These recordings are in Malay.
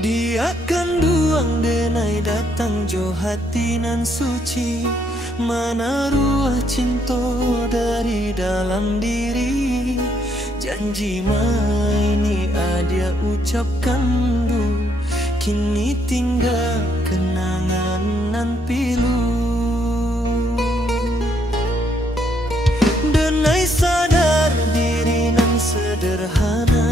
Dia akan duang denai datang jo hati nan suci. Mana ruah cinta dari dalam diri. Janji mai ni adia ucapkan du. Kini tinggal kenangan nan pilu. Denai sadar diri nan sederhana.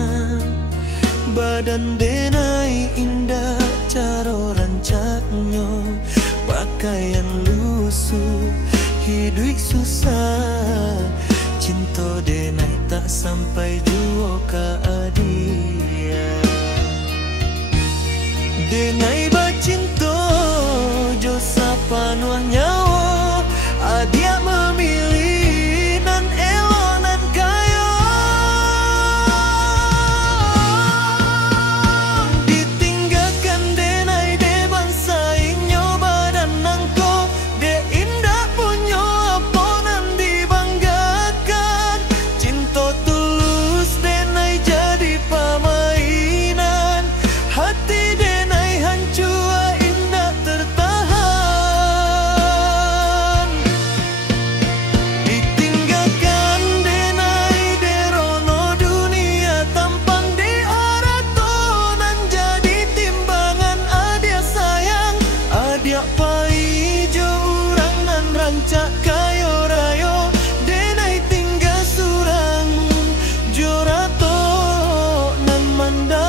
Badan denai indah cara rancaknya. Pakaian lusuh, hidup susah. Cinta denai tak sampai jua ke adia. Denai bacinta jo sapanuah nyawa. Adia memilih nan elo nan kaya. Ditinggalkan denai de bangsa inyo badan nangko. De indah punyo apa nan dibanggakan. Cinta tulus denai jadi pamainan. Hati denai hancur indah tertahan. Ditinggalkan denai de rono dunia tampang di arato nan jadi timbangan adia sayang. Adia pai jo urang nan rancak kayo rayo. Denai tinggal surang jo rato nan mandam.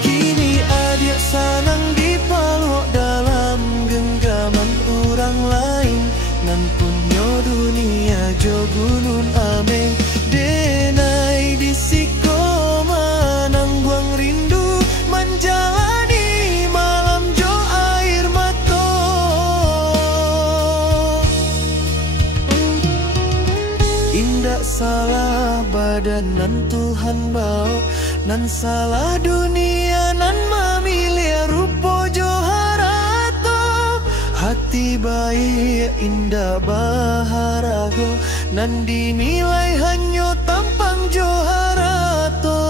Kini adia sanang dipalok dalam genggaman orang lain. Nan punyo dunia jo gunung ameng. Denai disiko manang buang rindu. Menjalani malam jo air mata. Indak salah badan nan Tuhan bau. Nan salah dunia nan memilih rupa joharato. Hati baik indah baharago. Nan dinilai hanya tampang joharato.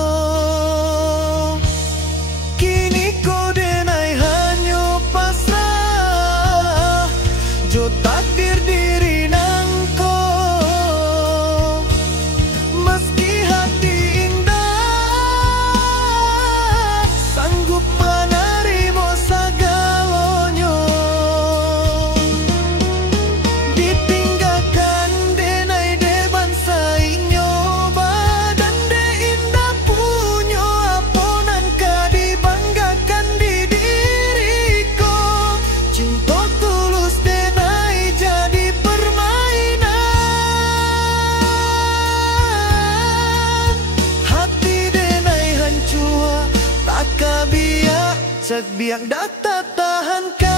Kini ko denai hanya pasrah. Jo takdir diri nangko. Meski hati indah sanggup menerima segalanya. Ditinggalkan denai de bangsa inyo badan de indah punyo apa nan ka dibanggakan di diriku. Cinta tulus denai jadi permainan. Hati denai hancur tak kabiak. Cek biak data tahankan.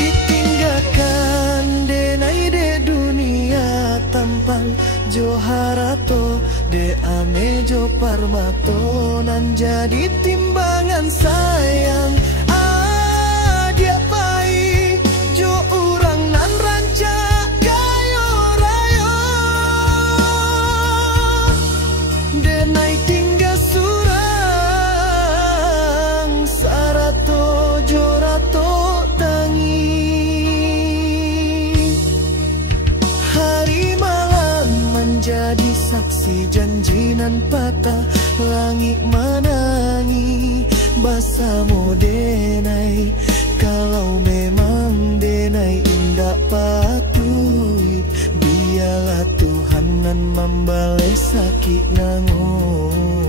Ditinggalkan denai de dunia tampang joharato. De ame jo parmato nan jadi timbangan sayang. Adia pai jo urang nan rancak kayo rayo. Denai tinggal surang sarato jorato tangi. Hari malam menjadi saksi janji nan patah. Langit menangi basamu denai. Kalau memang denai indah patut. Biarlah Tuhan nan membalas sakit nango.